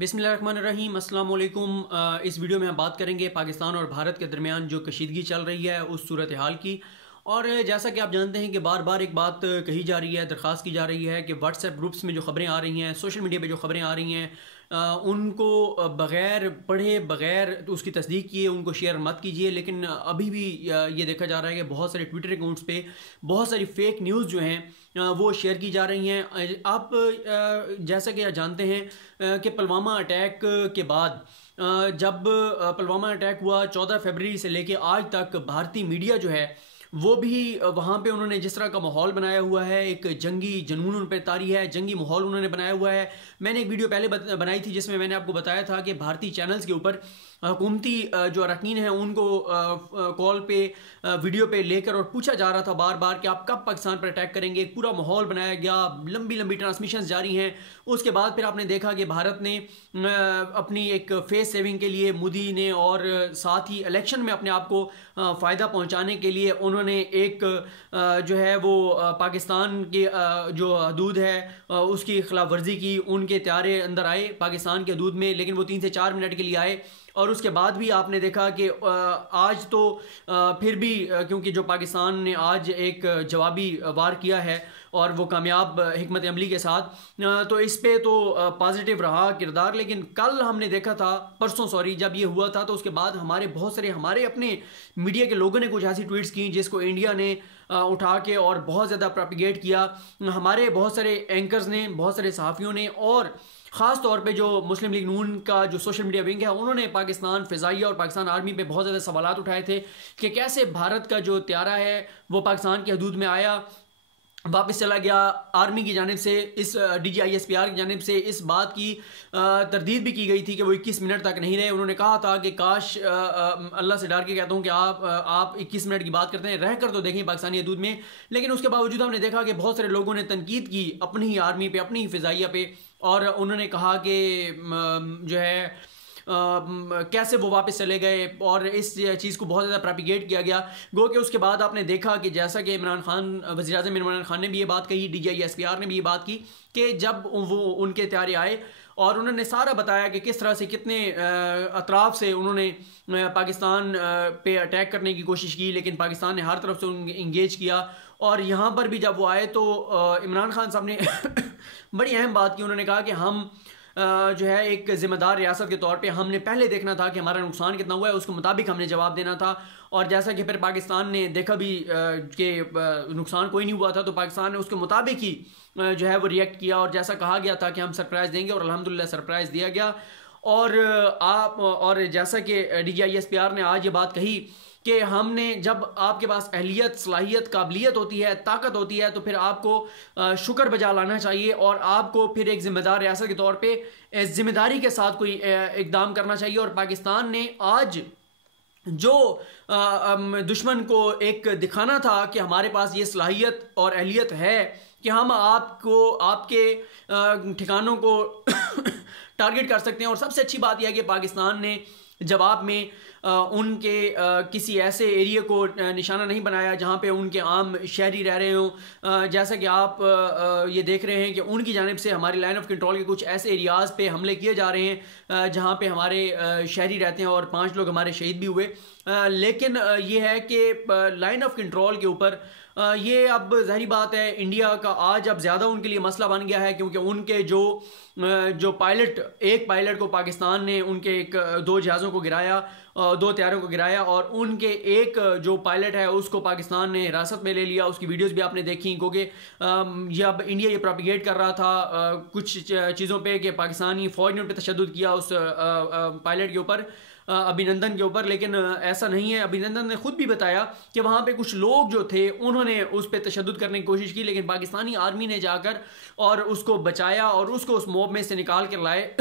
बिस्मिल्लाहिर्रहमानिर्रहीम अस्सलाम वालेकुम। इस वीडियो में हम बात करेंगे पाकिस्तान और भारत के दरमियान जो कशीदगी चल रही है उस सूरत हाल की। और जैसा कि आप जानते हैं कि बार बार एक बात कही जा रही है, दरख्वास्त की जा रही है कि व्हाट्सएप ग्रुप्स में जो ख़बरें आ रही हैं, सोशल मीडिया पे जो ख़बरें आ रही हैं, उनको बग़ैर पढ़े बग़ैर उसकी तस्दीक किए उनको शेयर मत कीजिए। लेकिन अभी भी ये देखा जा रहा है कि बहुत सारे ट्विटर अकाउंट्स पे बहुत सारी फ़ेक न्यूज़ जो हैं वो शेयर की जा रही हैं। आप जैसा कि आप जानते हैं कि पुलवामा अटैक के बाद जब पुलवामा अटैक हुआ 14 फरवरी से लेके आज तक भारतीय मीडिया जो है वो भी वहाँ पे उन्होंने जिस तरह का माहौल बनाया हुआ है, एक जंगी जुनून उन पर तारी है, जंगी माहौल उन्होंने बनाया हुआ है। मैंने एक वीडियो पहले बनाई थी जिसमें मैंने आपको बताया था कि भारतीय चैनल्स के ऊपर हुकूमती जो अरकान हैं उनको कॉल पे वीडियो पे लेकर और पूछा जा रहा था बार बार कि आप कब पाकिस्तान पर अटैक करेंगे। एक पूरा माहौल बनाया गया, लंबी लंबी ट्रांसमिशंस जारी हैं। उसके बाद फिर आपने देखा कि भारत ने अपनी एक फेस सेविंग के लिए मोदी ने और साथ ही इलेक्शन में अपने आप को फ़ायदा पहुंचाने के लिए उन्होंने एक जो है वो पाकिस्तान की जो हदूद है उसकी खिलाफ वर्जी की। उनके त्यारे अंदर आए पाकिस्तान की हदूद में, लेकिन वो 3 से 4 मिनट के लिए आए। और उसके बाद भी आपने देखा कि आज तो फिर भी क्योंकि जो पाकिस्तान ने आज एक जवाबी वार किया है और वो कामयाब हिकमत अमली के साथ, तो इस पे तो पॉजिटिव रहा किरदार। लेकिन कल हमने देखा था, परसों सॉरी, जब ये हुआ था तो उसके बाद हमारे अपने मीडिया के लोगों ने कुछ ऐसी ट्वीट्स की जिसको इंडिया ने उठा के और बहुत ज़्यादा प्रोपिगेट किया। हमारे बहुत सारे एंकर्स ने, बहुत सारे सहाफ़ियों ने और ख़ास तौर पे जो मुस्लिम लीग नून का जो सोशल मीडिया विंग है उन्होंने पाकिस्तान फ़िज़ाइया और पाकिस्तान आर्मी पे बहुत ज़्यादा सवालात उठाए थे कि कैसे भारत का जो त्यारा है वो पाकिस्तान की हदूद में आया, वापस चला गया। आर्मी की जानिब से, इस DGISPR की जानिब से इस बात की तरदीद भी की गई थी कि वो 21 मिनट तक नहीं रहे। उन्होंने कहा था कि काश, अल्लाह से डर के कहता हूँ कि आप 21 मिनट की बात करते हैं, रह कर तो देखें पाकिस्तानी हदूद में। लेकिन उसके बावजूद हमने देखा कि बहुत सारे लोगों ने तनकीद की अपनी ही आर्मी पे, अपनी ही फ़िज़ाइया पे, और उन्होंने कहा कि जो है कैसे वो वापस चले गए और इस चीज़ को बहुत ज़्यादा प्रोपिगेट किया गया। गो कि उसके बाद आपने देखा कि जैसा कि इमरान खान, वज़ीर-ए-आज़म इमरान खान ने भी ये बात कही, DGISPR ने भी ये बात की कि जब वो उनके त्यारे आए और उन्होंने सारा बताया कि किस तरह से कितने अतराफ़ से उन्होंने पाकिस्तान पे अटैक करने की कोशिश की, लेकिन पाकिस्तान ने हर तरफ से इंगेज किया। और यहाँ पर भी जब वो आए तो इमरान खान साहब ने बड़ी अहम बात की। उन्होंने कहा कि हम जो है एक ज़िम्मेदार रियासत के तौर पे हमने पहले देखना था कि हमारा नुकसान कितना हुआ है, उसके मुताबिक हमने जवाब देना था। और जैसा कि फिर पाकिस्तान ने देखा भी कि नुकसान कोई नहीं हुआ था, तो पाकिस्तान ने उसके मुताबिक ही जो है वो रिएक्ट किया और जैसा कहा गया था कि हम सरप्राइज़ देंगे और अल्हम्दुलिल्लाह सरप्राइज़ दिया गया। और जैसा कि DGISPR ने आज ये बात कही कि हमने, जब आपके पास अहलियत, सलाहियत, काबिलियत होती है, ताकत होती है, तो फिर आपको शुक्र बजा लाना चाहिए और आपको फिर एक ज़िम्मेदार रियासत के तौर पे ज़िम्मेदारी के साथ कोई इक़दाम करना चाहिए। और पाकिस्तान ने आज जो दुश्मन को एक दिखाना था कि हमारे पास ये सलाहियत और अहलियत है कि हम आपको, आपके ठिकानों को टारगेट कर सकते हैं। और सबसे अच्छी बात यह है कि पाकिस्तान ने जवाब में उनके किसी ऐसे एरिया को निशाना नहीं बनाया जहाँ पे उनके आम शहरी रह रहे हों। जैसा कि आप ये देख रहे हैं कि उनकी जानिब से हमारी लाइन ऑफ कंट्रोल के कुछ ऐसे एरियाज़ पे हमले किए जा रहे हैं जहाँ पे हमारे शहरी रहते हैं और 5 लोग हमारे शहीद भी हुए। लेकिन ये है कि लाइन ऑफ कंट्रोल के ऊपर ये अब ज़ाहिर बात है इंडिया का आज अब ज़्यादा उनके लिए मसला बन गया है, क्योंकि उनके जो पायलट, एक पायलट को पाकिस्तान ने उनके 2 जहाज़ों को गिराया, 2 त्यारों को गिराया, और उनके एक जो पायलट है उसको पाकिस्तान ने हिरासत में ले लिया। उसकी वीडियोस भी आपने देखी, क्योंकि ये अब इंडिया ये प्रोपिगेट कर रहा था कुछ चीज़ों पे कि पाकिस्तानी फ़ौज ने उन पर तशद्दुद किया उस पायलट के ऊपर, अभिनंदन के ऊपर। लेकिन ऐसा नहीं है। अभिनंदन ने खुद भी बताया कि वहाँ पे कुछ लोग जो थे उन्होंने उस पर तशद्दुद करने की कोशिश की, लेकिन पाकिस्तानी आर्मी ने जाकर और उसको बचाया और उसको उस मॉब में से निकाल कर लाए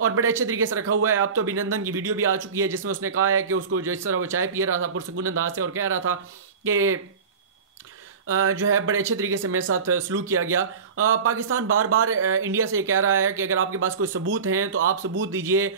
और बड़े अच्छे तरीके से रखा हुआ है। अब तो अभिनंदन की वीडियो भी आ चुकी है जिसमें उसने कहा है कि उसको जिस तरह वो चाय पी रहा था पुरसकून अंदाज से और कह रहा था कि जो है बड़े अच्छे तरीके से मेरे साथ सलूक किया गया। पाकिस्तान बार बार इंडिया से कह रहा है कि अगर आपके पास कोई सबूत हैं तो आप सबूत दीजिए।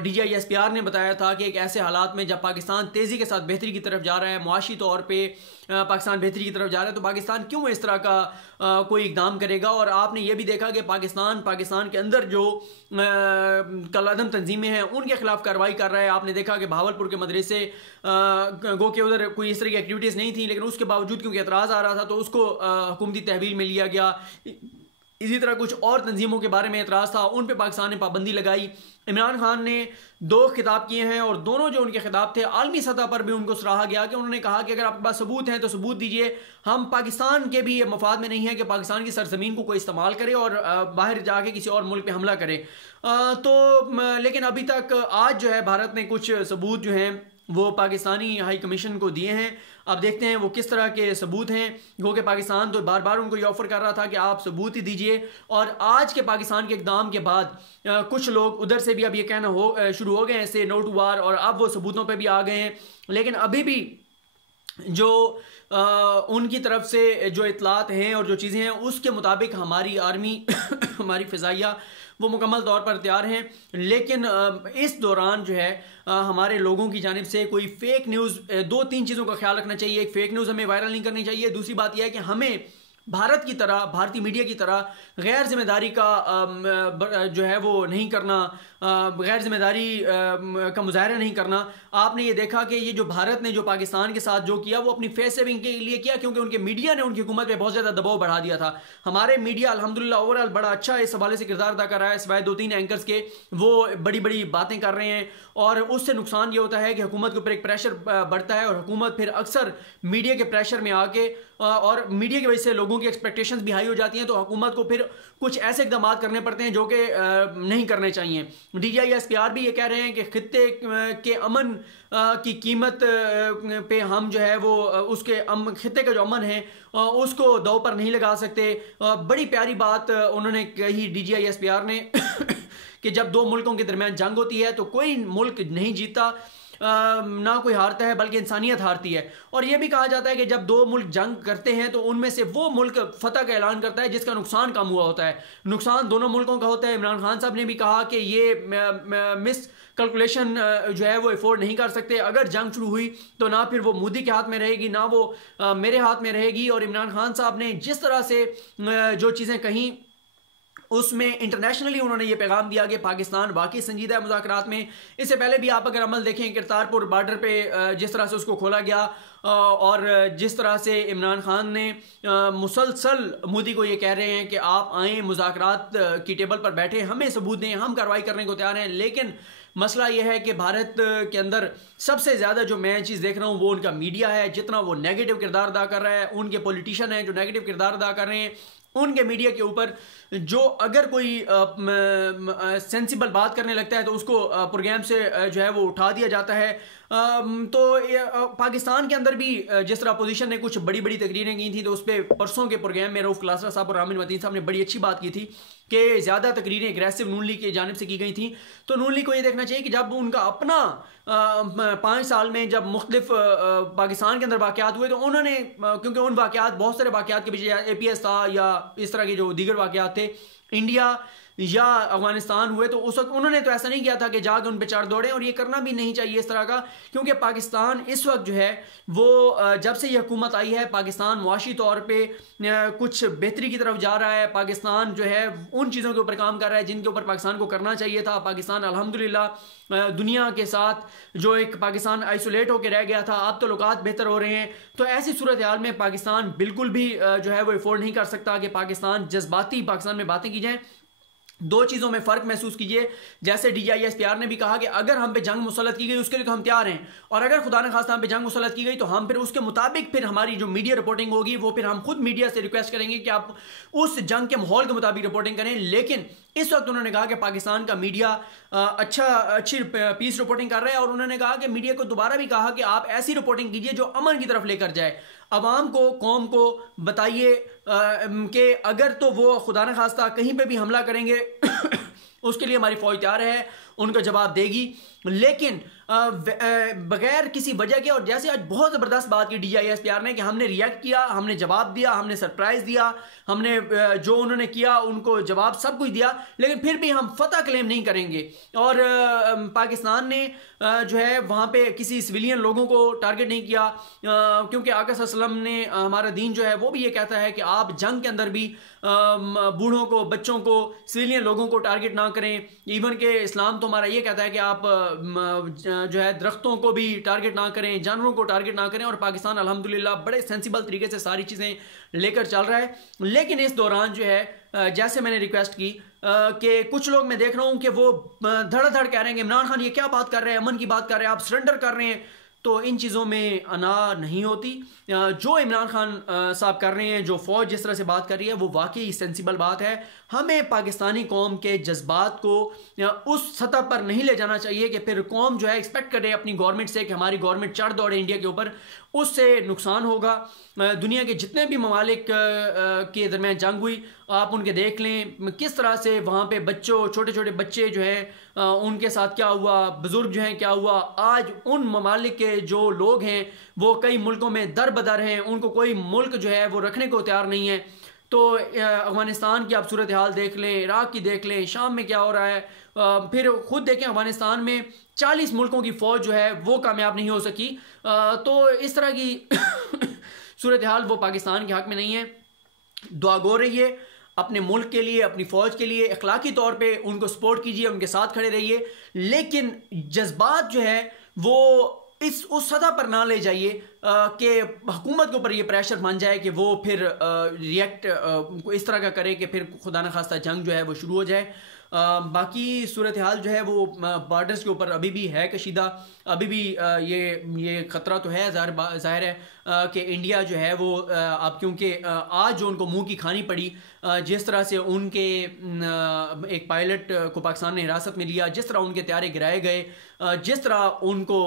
DGISPR ने बताया था कि एक ऐसे हालात में जब पाकिस्तान तेज़ी के साथ बेहतरी की तरफ जा रहा है, मुआशी तौर पे पाकिस्तान बेहतरी की तरफ जा रहा है, तो पाकिस्तान क्यों इस तरह का कोई इकदाम करेगा। और आपने ये भी देखा कि पाकिस्तान के अंदर जो कलादम तंजीमें हैं उनके खिलाफ कार्रवाई कर रहा है। आपने देखा कि भावलपुर के मदरसे गो के उधर कोई इस तरह की एक्टिविटीज़ नहीं थी, लेकिन उसके बावजूद क्योंकि एतराज़ आ रहा था तो उसको हुकूमती तहवील में लिया गया। इसी तरह कुछ और तंजीमों के बारे में एतराज़ था, उन पे पाकिस्तान ने पाबंदी लगाई। इमरान खान ने 2 खिताब किए हैं और दोनों जो उनके खिताब थे आलमी सतह पर भी उनको सराहा गया कि उन्होंने कहा कि अगर आपके पास सबूत हैं तो सबूत दीजिए। हम पाकिस्तान के भी ये मफाद में नहीं है कि पाकिस्तान की सरजमीन को कोई इस्तेमाल करे और बाहर जाके किसी और मुल्क पे हमला करे। लेकिन अभी तक आज जो है भारत ने कुछ सबूत जो हैं वो पाकिस्तानी हाई कमीशन को दिए हैं। अब देखते हैं वो किस तरह के सबूत हैं। गो कि पाकिस्तान तो बार बार उनको ये ऑफर कर रहा था कि आप सबूत ही दीजिए, और आज के पाकिस्तान के इकदाम के बाद कुछ लोग उधर से भी अब ये कहना शुरू हो गए हैं ऐसे नो टू वार, और अब वो सबूतों पे भी आ गए हैं। लेकिन अभी भी जो उनकी तरफ से जो इतलात हैं और जो चीज़ें हैं उसके मुताबिक हमारी आर्मी हमारी फ़िज़ाइया वो मुकम्मल तौर पर तैयार हैं। लेकिन इस दौरान जो है हमारे लोगों की जानिब से कोई फेक न्यूज़, 2-3 चीज़ों का ख्याल रखना चाहिए। एक, फेक न्यूज़ हमें वायरल नहीं करनी चाहिए। दूसरी बात यह है कि हमें भारत की तरह, भारतीय मीडिया की तरह गैर जिम्मेदारी का जो है वो नहीं करना, गैर जिम्मेदारी का मुजाहरा नहीं करना। आपने ये देखा कि ये जो भारत ने जो पाकिस्तान के साथ जो किया वो अपनी फेस सेविंग के लिए किया, क्योंकि उनके मीडिया ने उनकी हुकूमत पे बहुत ज़्यादा दबाव बढ़ा दिया था। हमारे मीडिया अल्हम्दुलिल्लाह ओवरऑल बड़ा अच्छा इस हवाले से किरदार अदा कर रहा है, सिवाय 2-3 एंकर्स के वो बड़ी बड़ी बातें कर रहे हैं, और उससे नुकसान ये होता है कि हुकूमत के ऊपर एक प्रेशर बढ़ता है, और हुकूमत फिर अक्सर मीडिया के प्रेशर में आके और मीडिया की वजह से लोगों की एक्सपेक्टेशंस भी हाई हो जाती हैं, तो हुकूमत को फिर कुछ ऐसे इकदाम करने पड़ते हैं जो कि नहीं करने चाहिए। DGISPR भी ये कह रहे हैं कि खित्ते के अमन की कीमत पे हम जो है वो उसके खित्ते का जो अमन है उसको दांव पर नहीं लगा सकते। बड़ी प्यारी बात उन्होंने कही DGISPR ने कि जब 2 मुल्कों के दरमियान जंग होती है तो कोई मुल्क नहीं जीता, ना कोई हारता है, बल्कि इंसानियत हारती है। और यह भी कहा जाता है कि जब 2 मुल्क जंग करते हैं तो उनमें से वो मुल्क फतह का ऐलान करता है जिसका नुकसान कम हुआ होता है। नुकसान दोनों मुल्कों का होता है। इमरान खान साहब ने भी कहा कि ये मिस कैलकुलेशन जो है वो अफोर्ड नहीं कर सकते। अगर जंग शुरू हुई तो ना फिर वो मोदी के हाथ में रहेगी, ना वो मेरे हाथ में रहेगी। और इमरान खान साहब ने जिस तरह से जो चीज़ें कहीं उसमें इंटरनेशनली उन्होंने ये पैगाम दिया कि पाकिस्तान वाकई संजीदा है मुज़ाकरात में। इससे पहले भी आप अगर अमल देखें, करतारपुर बॉर्डर पे जिस तरह से उसको खोला गया और जिस तरह से इमरान खान ने मुसलसल मोदी को ये कह रहे हैं कि आप आएँ, मुज़ाकरात की टेबल पर बैठे, हमें सबूत दें, हम कार्रवाई करने को तैयार हैं। लेकिन मसला यह है कि भारत के अंदर सबसे ज़्यादा जो मैं चीज़ देख रहा हूँ वो उनका मीडिया है। जितना वो नेगेटिव किरदार अदा कर रहा है, उनके पॉलिटिशियन हैं जो नेगेटिव किरदार अदा कर रहे हैं, उनके मीडिया के ऊपर जो अगर कोई सेंसिबल बात करने लगता है तो उसको प्रोग्राम से जो है वो उठा दिया जाता है। तो पाकिस्तान के अंदर भी जिस तरह अपोजिशन ने कुछ बड़ी बड़ी तकरीरें की थी, तो उस पर परसों के प्रोग्राम में रऊफ क्लासरा साहब और आमिर मतीन साहब ने बड़ी अच्छी बात की थी कि ज़्यादा तकरीरें एग्रेसिव नून लीग की जानिब से की गई थी। तो नून लीग को ये देखना चाहिए कि जब उनका अपना 5 साल में जब मुख्तलिफ पाकिस्तान के अंदर वाक़यात हुए तो उन्होंने, क्योंकि उन वाक़यात बहुत सारे वाक़यात के पीछे APS था या इस तरह के जो दीगर वाक़यात थे, इंडिया या अफगानिस्तान हुए, तो उस वक्त उन्होंने तो ऐसा नहीं किया था कि जाकर उन पे चढ़ दौड़े, और ये करना भी नहीं चाहिए इस तरह का। क्योंकि पाकिस्तान इस वक्त जो है वो जब से ये हुकूमत आई है, पाकिस्तान मुआशी तौर पे कुछ बेहतरी की तरफ जा रहा है। पाकिस्तान जो है उन चीज़ों के ऊपर काम कर रहा है जिनके ऊपर पाकिस्तान को करना चाहिए था। पाकिस्तान अल्हम्दुलिल्लाह दुनिया के साथ जो एक पाकिस्तान आइसोलेट होकर रह गया था, अब तो लोकात बेहतर हो रहे हैं। तो ऐसी सूरत हाल में पाकिस्तान बिल्कुल भी जो है वो अफोर्ड नहीं कर सकता कि पाकिस्तान जज्बाती पाकिस्तान में बातें की जाएँ। 2 चीज़ों में फ़र्क महसूस कीजिए। जैसे DGISPR ने भी कहा कि अगर हम पे जंग मुसल्लत की गई उसके लिए तो हम तैयार हैं, और अगर खुदा न खास्ता हम पे जंग मुसल्लत की गई तो हम फिर उसके मुताबिक फिर हमारी जो मीडिया रिपोर्टिंग होगी वो फिर हम खुद मीडिया से रिक्वेस्ट करेंगे कि आप उस जंग के माहौल के मुताबिक रिपोर्टिंग करें। लेकिन इस वक्त उन्होंने कहा कि पाकिस्तान का मीडिया अच्छी पीस रिपोर्टिंग कर रहा है, और उन्होंने कहा कि मीडिया को दोबारा भी कहा कि आप ऐसी रिपोर्टिंग कीजिए जो अमन की तरफ लेकर जाए। अवाम को, कौम को बताइए कि अगर तो वो खुदा न खास्ता कहीं पे भी हमला करेंगे उसके लिए हमारी फौज तैयार है, उनका जवाब देगी। लेकिन बगैर किसी वजह के, और जैसे आज बहुत ज़बरदस्त बात की DISPR ने कि हमने रिएक्ट किया, हमने जवाब दिया, हमने सरप्राइज़ दिया, हमने जो उन्होंने किया उनको जवाब सब कुछ दिया, लेकिन फिर भी हम फतह क्लेम नहीं करेंगे। और पाकिस्तान ने जो है वहाँ पे किसी सिविलियन लोगों को टारगेट नहीं किया, क्योंकि आका सल्लल्लाहु अलैहि वसल्लम ने, हमारा दीन जो है वो भी ये कहता है कि आप जंग के अंदर भी बूढ़ों को, बच्चों को, सिविलियन लोगों को टारगेट ना करें। इवन के इस्लाम तो हमारा ये कहता है कि आप जो है दरख्तों को भी टारगेट ना करें, जानवरों को टारगेट ना करें। और पाकिस्तान अल्हम्दुलिल्लाह बड़े सेंसिबल तरीके से सारी चीज़ें लेकर चल रहा है। लेकिन इस दौरान जो है जैसे मैंने रिक्वेस्ट की कि कुछ लोग मैं देख रहा हूँ कि वो धड़ाधड़ कह रहे हैं कि इमरान खान ये क्या बात कर रहे हैं, अमन की बात कर रहे हैं, आप सरेंडर कर रहे हैं। तो इन चीज़ों में अना नहीं होती। जो इमरान खान साहब कर रहे हैं, जो फ़ौज जिस तरह से बात कर रही है, वो वाकई सेंसिबल बात है। हमें पाकिस्तानी कौम के जज्बात को उस सतह पर नहीं ले जाना चाहिए कि फिर कौम जो है एक्सपेक्ट करे अपनी गवर्नमेंट से कि हमारी गवर्नमेंट चढ़ दौड़े इंडिया के ऊपर। उससे नुकसान होगा। दुनिया के जितने भी ममालिक के दरमियान जंग हुई, आप उनके देख लें किस तरह से वहाँ पे बच्चों, छोटे छोटे बच्चे जो हैं उनके साथ क्या हुआ, बुजुर्ग जो हैं क्या हुआ। आज उन ममालिक के जो लोग हैं वो कई मुल्कों में दर बदर हैं, उनको कोई मुल्क जो है वो रखने को तैयार नहीं है। तो अफगानिस्तान की आप सूरत हाल देख लें, इराक़ की देख लें, शाम में क्या हो रहा है, फिर खुद देखें अफगानिस्तान में 40 मुल्कों की फ़ौज जो है वो कामयाब नहीं हो सकी। तो इस तरह की सूरत हाल वो पाकिस्तान के हक़ में नहीं है। दुआ गो रहिए अपने मुल्क के लिए, अपनी फ़ौज के लिए, अखलाकी तौर पे उनको सपोर्ट कीजिए, उनके साथ खड़े रहिए। लेकिन जज्बात जो है वो उस सतह पर ना ले जाइए कि हुकूमत के ऊपर ये प्रेशर बन जाए कि वो फिर रिएक्ट इस तरह का करे कि फिर खुदा न खास्ता जंग जो है वो शुरू हो जाए। बाकी सूरत हाल जो है वो बॉर्डर्स के ऊपर अभी भी है कशीदा। अभी भी ये ख़तरा तो है, ज़ाहिर है कि इंडिया जो है वो अब क्योंकि आज जो उनको मुंह की खानी पड़ी, जिस तरह से उनके एक पायलट को पाकिस्तान ने हिरासत में लिया, जिस तरह उनके त्यारे गिराए गए, जिस तरह उनको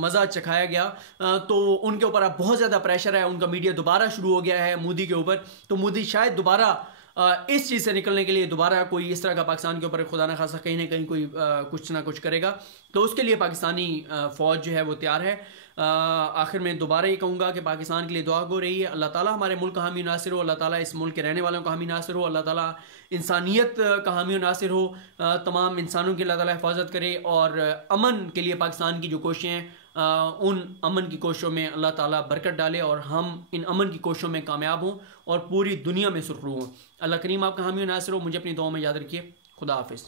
मज़ा चखाया गया, तो उनके ऊपर अब बहुत ज़्यादा प्रेशर है। उनका मीडिया दोबारा शुरू हो गया है मोदी के ऊपर। तो मोदी शायद दोबारा इस चीज़ से निकलने के लिए दोबारा कोई इस तरह का पाकिस्तान के ऊपर खुदा न खासा कहीं ना कहीं कोई कुछ ना कुछ करेगा। तो उसके लिए पाकिस्तानी फ़ौज जो है वो तैयार है। आखिर में दोबारा ये कहूँगा कि पाकिस्तान के लिए दुआ गो रही है। अल्लाह ताला हमारे मुल्क का हामी नासिर हो, अल्लाह ताला इस मुल्क के रहने वालों का हामी नासिर हो, अल्लाह ताला इंसानियत का हामी नासिर हो, तमाम इंसानों की अल्लाह ताला हिफाजत करे। और अमन के लिए पाकिस्तान की जो कोशिशें हैं, उन अमन की कोशिशों में अल्लाह ताला बरकत डाले और हम इन अमन की कोशिशों में कामयाब हों और पूरी दुनिया में सुरखरू हों। अल्लाह करीम आपका हामी नासिर हो। मुझे अपनी दुआ में याद रखिए। खुदा हाफिज़।